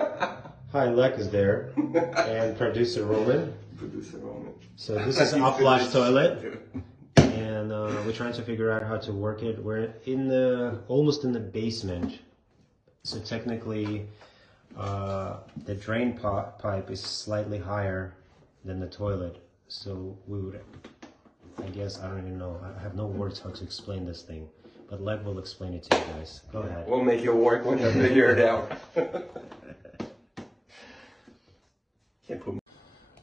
Hi, Lek is there, and producer Roman. So this is an Upflush toilet, and we're trying to figure out how to work it. We're almost in the basement, so technically the drain pipe is slightly higher than the toilet. So we would, I guess, I don't even know. I have no words how to explain this thing, but Lek will explain it to you guys. Go ahead. We'll make it work when you figure it out.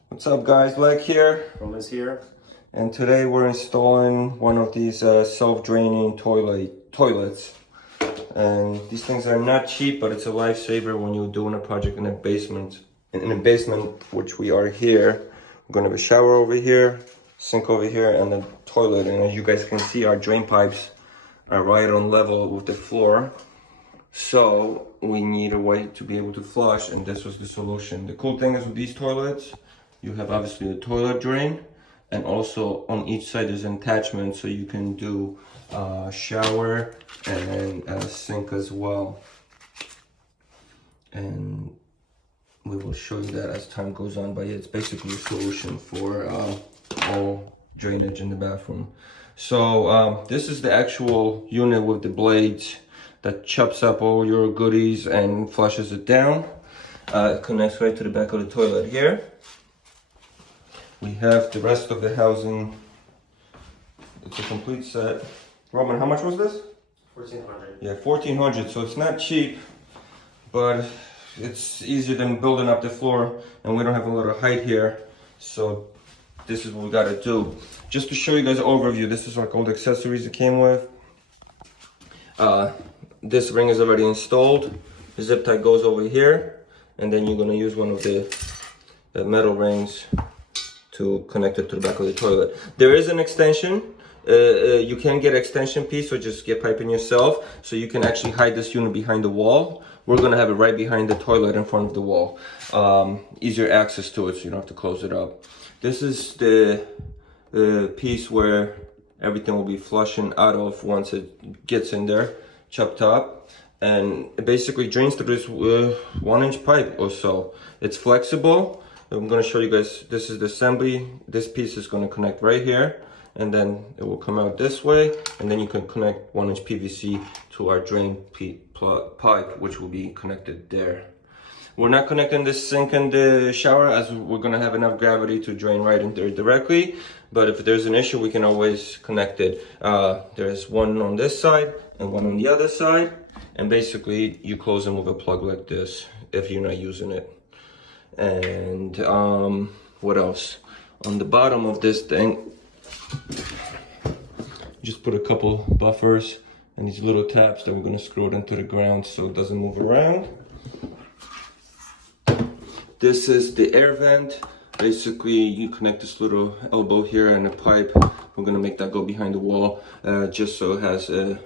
What's up, guys? Lek here. Roman's here. And today we're installing one of these self-draining toilets. And these things are not cheap, but it's a lifesaver when you're doing a project in a basement. In a basement, which we are here, we're gonna have a shower over here, sink over here, and the toilet. And as you guys can see, our drain pipes are right on level with the floor. So we need a way to be able to flush, and this was the solution. The cool thing is with these toilets, you have obviously the toilet drain, and also on each side there's an attachment so you can do a shower and a sink as well. And we will show you that as time goes on, but yeah, it's basically a solution for all drainage in the bathroom. So this is the actual unit with the blades that chops up all your goodies and flushes it down. It connects right to the back of the toilet here. We have the rest of the housing. It's a complete set. Roman, how much was this? 1400. Yeah, 1400. So it's not cheap, but it's easier than building up the floor, and we don't have a lot of height here. So this is what we gotta do. Just to show you guys an overview, this is like all the accessories it came with. This ring is already installed. The zip tie goes over here, and then you're gonna use one of the metal rings to connect it to the back of the toilet. There is an extension. You can get extension piece, or just get piping yourself, so you can actually hide this unit behind the wall. We're gonna have it right behind the toilet in front of the wall. Easier access to it, so you don't have to close it up. This is the piece where everything will be flushing out of once it gets in there, chopped up, and it basically drains through this 1-inch pipe or so. It's flexible. I'm going to show you guys, this is the assembly. This piece is going to connect right here, and then it will come out this way, and then you can connect 1-inch PVC to our drain pipe, which will be connected there. We're not connecting this sink and the shower, as we're going to have enough gravity to drain right in there directly, but if there's an issue, we can always connect it. There's one on this side and one on the other side, and basically you close them with a plug like this if you're not using it. And what else? On the bottom of this thing, just put a couple buffers and these little tabs that we're going to screw it into the ground so it doesn't move around. This is the air vent. Basically, you connect this little elbow here and a pipe. We're going to make that go behind the wall, just so it has a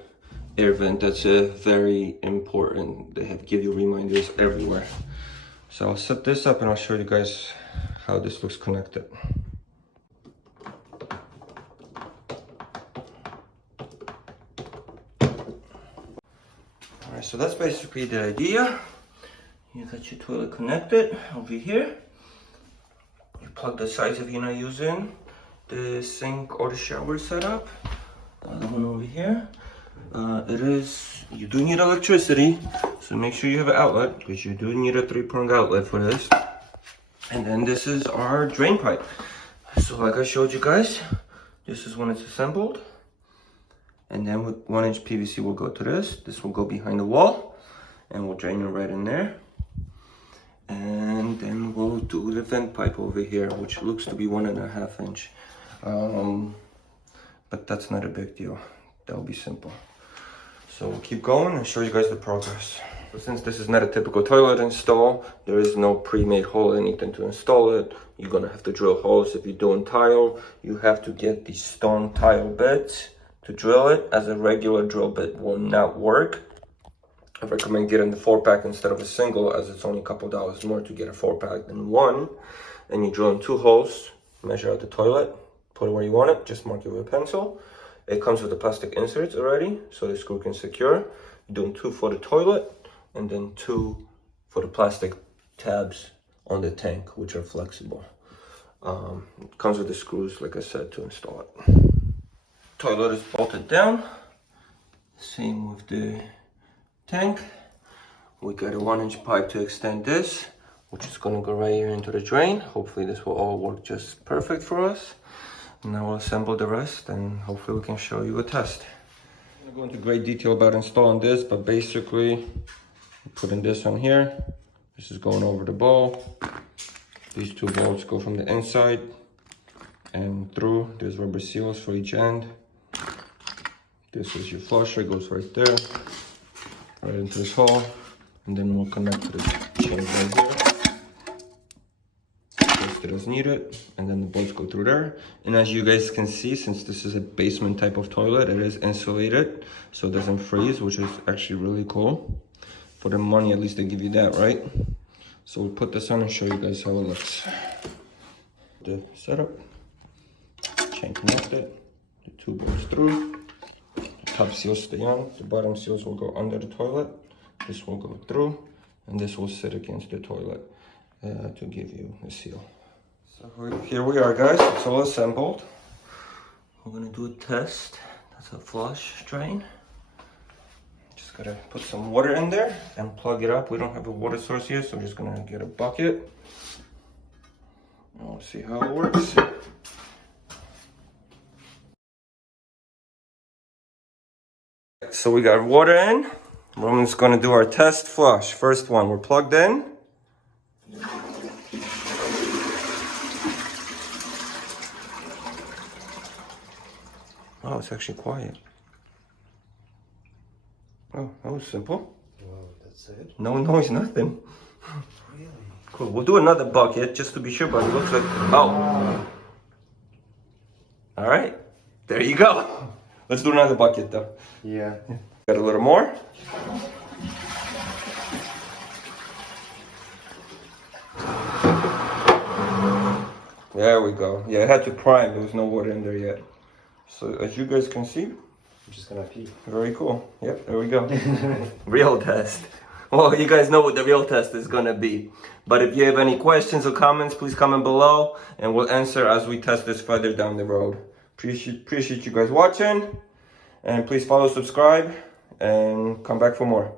air vent. That's very important. They have give you reminders everywhere. So I'll set this up and I'll show you guys how this looks connected. Alright, so that's basically the idea. You got your toilet connected over here. You plug the sides if you're not using the sink or the shower setup. Other one over here. You do need electricity, so make sure you have an outlet, because you do need a 3-prong outlet for this. And then this is our drain pipe. So like I showed you guys, this is when it's assembled. And then with 1-inch PVC will go to this. This will go behind the wall, and we'll drain it right in there. And then we'll do the vent pipe over here, which looks to be 1.5 inch. But that's not a big deal. That'll be simple. So we'll keep going and show you guys the progress. So since this is not a typical toilet install, there is no pre-made hole, anything to install it. You're gonna have to drill holes. If you're doing tile, you have to get these stone tile bits to drill it, as a regular drill bit will not work. I recommend getting the 4-pack instead of a single, as it's only a couple dollars more to get a 4-pack than one. And you drill in 2 holes, measure out the toilet, put it where you want it, just mark it with a pencil. It comes with the plastic inserts already, so the screw can secure. You're doing 2 for the toilet, and then 2 for the plastic tabs on the tank, which are flexible. It comes with the screws, like I said, to install it. Toilet is bolted down. Same with the tank. We got a 1-inch pipe to extend this, which is gonna go right here into the drain. Hopefully this will all work just perfect for us. And now we'll assemble the rest and hopefully we can show you a test. I'm gonna go into great detail about installing this, but basically, putting this on here. This is going over the bowl. These 2 bolts go from the inside and through. There's rubber seals for each end. This is your flusher, it goes right there, right into this hole. And then we'll connect to the chain right here. Just as needed. And then the bolts go through there. And as you guys can see, since this is a basement type of toilet, it is insulated, so it doesn't freeze, which is actually really cool. For the money, at least they give you that, right? So we'll put this on and show you guys how it looks. The setup, chain connected, the 2 bolts through. The top seals stay on, the bottom seals will go under the toilet. This will go through, and this will sit against the toilet to give you a seal. So here we are, guys. It's all assembled. We're gonna do a test. That's a flush drain. Just gotta put some water in there and plug it up. We don't have a water source here, so we're just gonna get a bucket. And we'll see how it works. So we got water in. Roman's gonna do our test flush. First one, we're plugged in. Oh, it's actually quiet. Oh, that was simple. Wow, that's it? No noise, nothing. Really? Cool, we'll do another bucket just to be sure, but it looks like, oh. All right, there you go. Let's do another bucket though. Yeah. Got a little more. There we go. Yeah, it had to prime. There was no water in there yet. So as you guys can see, I'm just gonna pee. very cool. Yep, there we go. Real test. Well, you guys know what the real test is gonna be. But if you have any questions or comments, please comment below and we'll answer as we test this further down the road. Appreciate you guys watching. And please follow, subscribe, and come back for more.